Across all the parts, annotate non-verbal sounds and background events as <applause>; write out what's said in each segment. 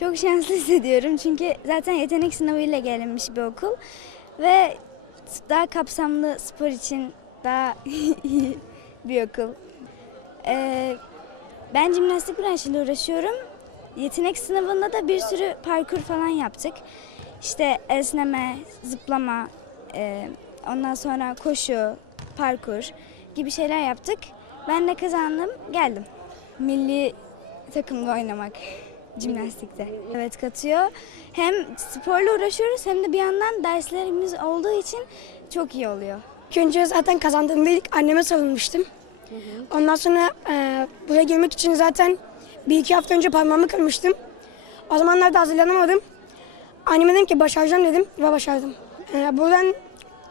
Çok şanslı hissediyorum çünkü zaten yetenek sınavıyla gelinmiş bir okul ve daha kapsamlı spor için daha <laughs> iyi bir okul. Ee, ben jimnastik branşıyla uğraşıyorum. Yetenek sınavında da bir sürü parkur falan yaptık. İşte esneme, zıplama, e, ondan sonra koşu, parkur gibi şeyler yaptık. Ben de kazandım, geldim. Milli takımda oynamak jimnastikte. Evet katıyor. Hem sporla uğraşıyoruz hem de bir yandan derslerimiz olduğu için çok iyi oluyor. İlk önce zaten kazandığımda ilk anneme sarılmıştım. Ondan sonra e, buraya girmek için zaten bir iki hafta önce parmağımı kırmıştım. O zamanlarda hazırlanamadım. Anneme dedim ki başaracağım dedim ve başardım. E, buradan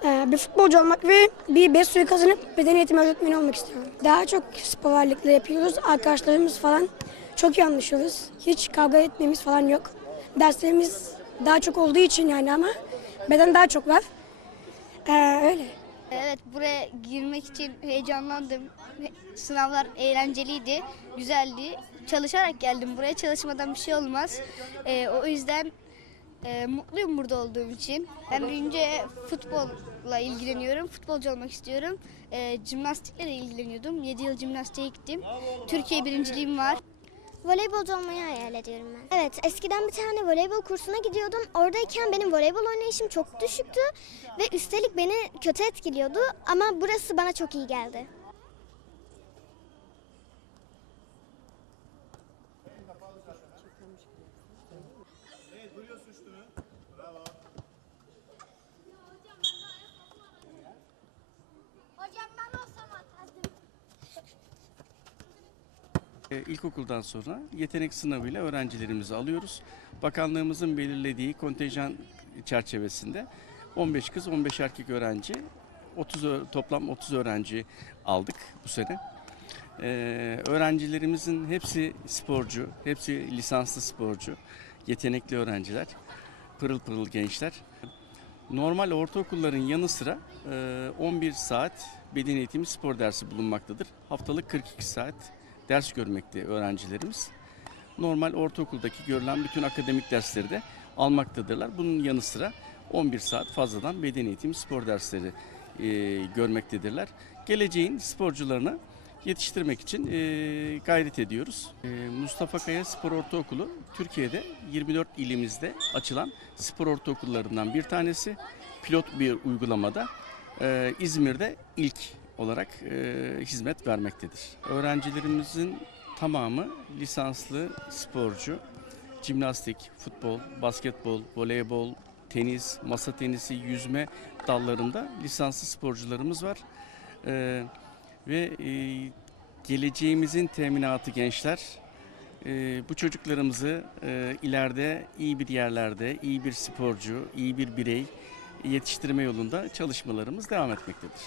e, bir futbolcu olmak ve bir beş suyu kazanıp beden eğitimi öğretmeni olmak istiyorum. Daha çok spor ağırlıklı yapıyoruz. Arkadaşlarımız falan çok iyi anlaşıyoruz. Hiç kavga etmemiz falan yok. Derslerimiz daha çok olduğu için yani ama beden daha çok var. E, öyle. Evet buraya girmek için heyecanlandım. Sınavlar eğlenceliydi, güzeldi. Çalışarak geldim buraya. Çalışmadan bir şey olmaz. Ee, o yüzden e, mutluyum burada olduğum için. Ben önce futbolla ilgileniyorum. Futbolcu olmak istiyorum. E, jimnastikle de ilgileniyordum. 7 yıl jimnastiğe gittim. Türkiye birinciliğim var. Voleybolcu olmayı hayal ediyorum ben. Evet, eskiden bir tane voleybol kursuna gidiyordum. Oradayken benim voleybol oynayışım çok düşüktü ve üstelik beni kötü etkiliyordu ama burası bana çok iyi geldi. Hocam ben olsam atardım. E, İlkokuldan sonra yetenek sınavıyla öğrencilerimizi alıyoruz. Bakanlığımızın belirlediği kontenjan çerçevesinde 15 kız 15 erkek öğrenci 30 ö- toplam 30 öğrenci aldık bu sene. Ee, öğrencilerimizin hepsi sporcu, hepsi lisanslı sporcu, yetenekli öğrenciler, pırıl pırıl gençler. Normal ortaokulların yanı sıra e, 11 saat beden eğitimi spor dersi bulunmaktadır. Haftalık 42 saat ders görmekte öğrencilerimiz. Normal ortaokuldaki görülen bütün akademik dersleri de almaktadırlar. Bunun yanı sıra 11 saat fazladan beden eğitimi spor dersleri e, görmektedirler. Geleceğin sporcularını yetiştirmek için e, gayret ediyoruz. E, Mustafa Kaya Spor Ortaokulu Türkiye'de 24 ilimizde açılan spor ortaokullarından bir tanesi. Pilot bir uygulamada e, İzmir'de ilk olarak e, hizmet vermektedir. Öğrencilerimizin tamamı lisanslı sporcu. Jimnastik, futbol, basketbol, voleybol, tenis, masa tenisi, yüzme dallarında lisanslı sporcularımız var. E, ve e, geleceğimizin teminatı gençler. E, bu çocuklarımızı e, ileride iyi bir yerlerde, iyi bir sporcu, iyi bir birey yetiştirme yolunda çalışmalarımız devam etmektedir.